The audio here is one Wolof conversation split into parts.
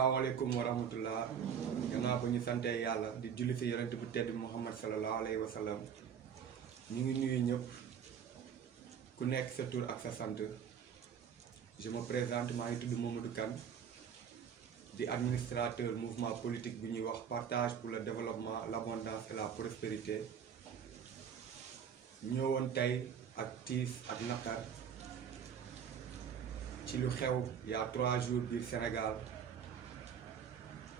salaamaaleykum wa rahmatullah gannaaw ba ñu santee yàlla di julli si yonent bu tedd Muhammad sallallahu alayhi wa sallam ñu ngi nuyu ñëpp ku nekk sa tur ak sa sant je me présente maa ngi tudd Mamadou Kane di administrateur mouvement politique bu ñuy wax partage pour le développement l'abondance et la prospérité ñëwoon tey ak tiis ak naqar ci lu xew il y a 3 jours biir Sénégal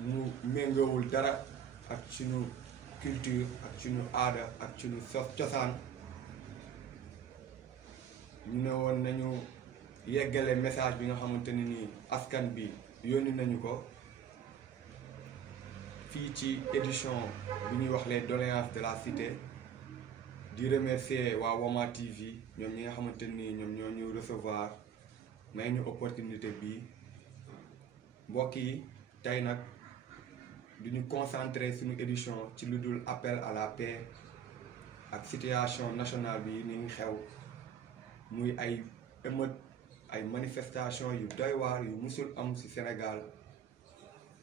mu méngoowul dara ak suñu culture ak suñu aada ak suñu cosaan ñu ne woon nañu yeggale message bi nga xamante ne nii askan bi yónni nañu ko fii ci édition bi ñuy wax les doléances de la cité di remercier waa Wama TV ñoom ñi nga xamante nii ñoom ñoo ñu recevoir may ñu opportunité bii mbokk yi tey nag duñu concentrer suñu édition ci lu dul appel à la paix ak situation nationale bi ni ngi xew muy ay émeute ay manifestation yu doy waar yu musul am ci Sénégal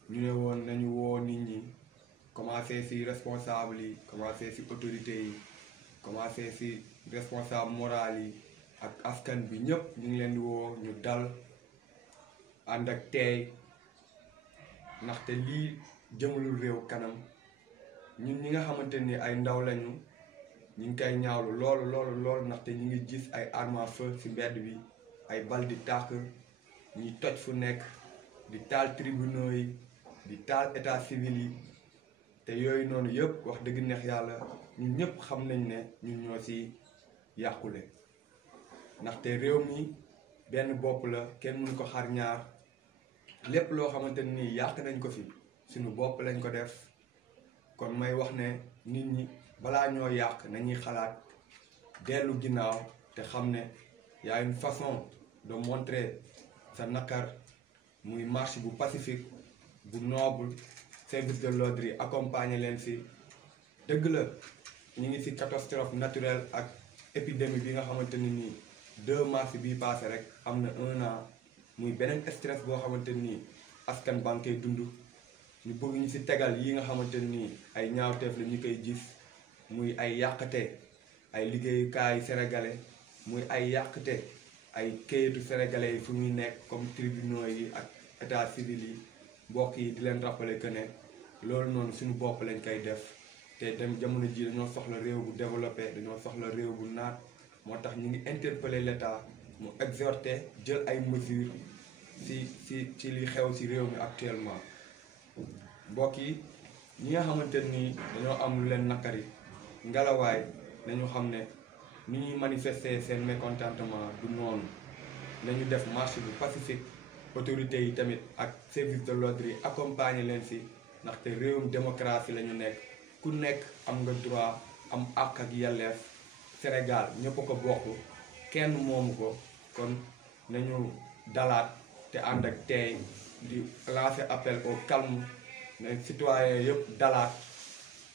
ñu ne woon nañu woo nit ñi commencé ci responsable yi commencé ci autorités yi commencé ci responsable moral yi ak askan bi ñëpp ñu ngi leen di woo ñu dal ànd ak teey ndaxte lii jëmalul réew kanam ñun ñi nga xamante ni ay ndaw lañu ñu ngi koy ñaawlu loolu ndaxte ñu ngi gis ay armes à feu ci mbedd bi ay bal di tàkk ñuy toj fu nekk di taal tribunaux yi di taal état civil yi te yooyu noonu yëpp wax dëgg neex yàlla ñun ñëpp xam nañ ne ñun ñoo ci yàqule ndaxte réew mi benn bopp la kenn mënu ko xar ñaar lépp loo xamante ni yàq nañ ko fi suñu bopp lañ ko def kon may wax ne nit ñi balaa ñoo yàq nañuy xalaat dellu ginnaaw te xam ne y a une façon de montrer sa naqar muy marche bu pacifique bu noble service de l'ordre yi accompagner leen ci dëgg la ñu ngi ci catastrophe naturelle ak épidémie bi nga xamante ni nii 2 mars bii passé rek am na 1 an muy beneen stress boo xamante nii askan baa ngi koy dund ñu bëgg ñu ci tegal yi nga xamante nii ay ñaawteef la ñu koy gis muy ay yàqate ay liggéeyukaayu sénégalais muy ay yàqate ay kayitu sénégalais yi fu muy nekk comme tribunaux yi ak état civil yi mbokk yi di leen rappeler que ne loolu noonu suñu bopp lañ koy def te dem jamono ji dañoo soxla réew bu développé dañoo soxla réew bu naat moo tax ñu ngi interpeller l'État mu exhorter jël ay mesures ci li xew ci réew mi actuellement mbokk yi ñi nga xamante nii dañoo am lu leen nakari ngelawaay nañu xam ne ni ñuy manifester seen mécontentement du noonu nañu def marche bu pacifique autorités yi tamit ak service de l'ordre yi accompagner leen ci ndaxte réewum démocratie la ñu nekk ku nekk am nga droit am àq ak yelleef Sénégal ñëpp ko bokk kenn moomu ko kon nañu dalaat te ànd ak teey di lancer appel au calme ne citoyens yëpp dalaat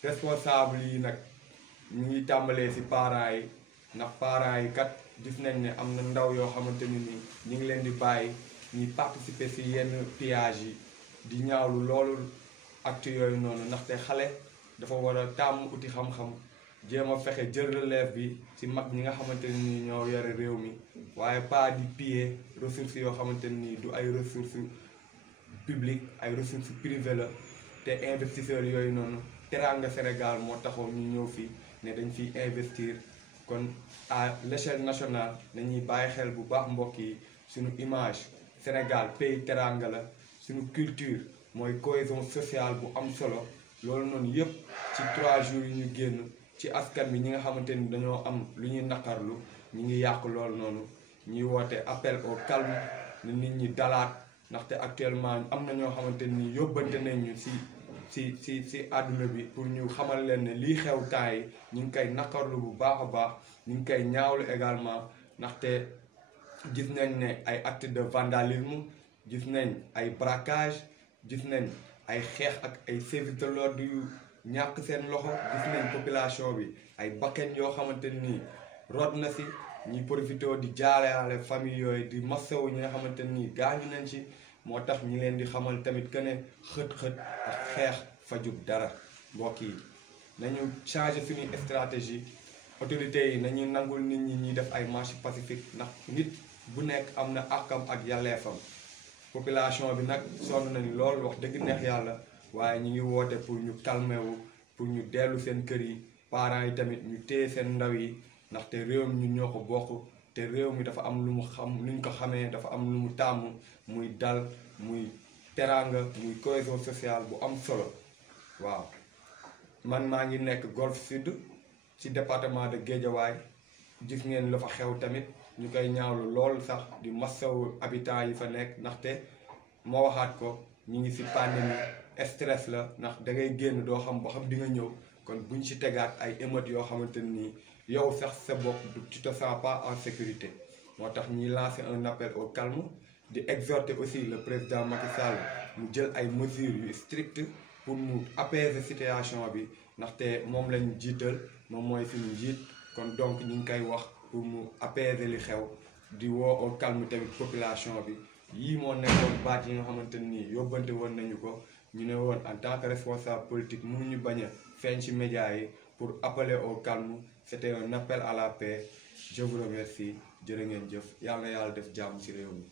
responsable yi nag ñu ngi tàmbalee ci parents yi ndax parents yi kat gis nañ ne am na ndaw yoo xamante ni ñu ngi leen di bàyyi ñuy participer ci yenn pillage yi di ñaawlu loolu acte yooyu noonu ndaxte xale dafa war a tàmm uti xam-xam jéem a fexe jël relève bi ci mag ñi nga xamante ni ñoo yore réew mi waaye pas di piller ressources yoo xamante ni du ay ressources publiques ay ressources privées la te investisseurs yooyu noonu Teranga Sénégal moo taxaw ñu ñëw fii ne dañ fiy investir kon à l'échelle nationale nañuy bàyyi xel bu baax mbokk yi suñu image Sénégal pays teranga la suñu culture mooy cohésion sociale bu am solo loolu noonu yëpp ci 3 jours yi ñu génn ci askan bi ñi nga xamante ni dañoo am lu ñuy naqarlu ñi ngi yàq loolu noonu ñuy woote appel au calme ne nit ñi dalaat ndaxte actuellement am na ñoo xamante ni yóbbante nañ ñu ci àdduna bi pour ñu xamal leen ne lii xew temps yi ñu ngi koy naqarlu bu baax a baax ñu ngi koy ñaawlu également ndaxte gis nañ ne ay acte de vandalisme gis nañ ay braquage gis nañ ay xeex ak ay services de l'ordre yu ñàkk seen loxo gis nañ population bi ay bakken yoo xamante nii rot na ci ñuy profité di jaaleale famille yooyu di masawu ñi nga xamante nii gaañu nañ ci moo tax ñi leen di xamal tamit que ne xët-xët ak xeex fajut dara mbokk yi nañu changer suñuy stratégie autorités yi nañu nangul nit ñi ñuy def ay marche pacifique ndax nit bu nekk am na àqam ak yàlleefam population bi nag sonn nañu lool wax dëgg neex yàlla waaye ñu ngi woote pour ñu calmer wu pour ñu dellu seen kër yi parents yi tamit ñu téye seen ndaw yi ndaxte réew mi ñun ñoo ko bokk te réew mi dafa am lu mu xam lu ñu ko xamee dafa am lu mu tàmm muy dal muy teraanga muy cohésion sociale bu am solo waaw man maa ngi nekk Golf Sud ci département de Guédiawaye gis ngeen la fa xew tamit ñu koy ñaawlu lool sax di massawu habitants yi fa nekk ndaxte moo waxaat ko ñu ngi ci pandémie stress la ndax da ngay génn doo xam ba xam di nga ñëw kon buñ ci tegaat ay émeutes yoo xamante nii yow sax sa bopp tu te sens pas en sécurité moo tax ñuy lancer un appel au calme di exhorter aussi le président Macky Sall mu jël ay mesures yu strictes pour mu apaiser situation bi ndaxte moom lañu jiital moom mooy suñu njiit kon donc ñu ngi koy wax pour mu apaiser li xew di woo au calme tamit population bi yii moo nekkoon baat yi nga xamante nii yóbbante woon nañu ko ñu ne woon en tant que responsable politique mënuñu bañ a feeñ ci médias yi pour appeler au calme c'était un appel à la paix je vous remercie jërë ngeen jëf yàlla na yàlla def jàmm ci réew mi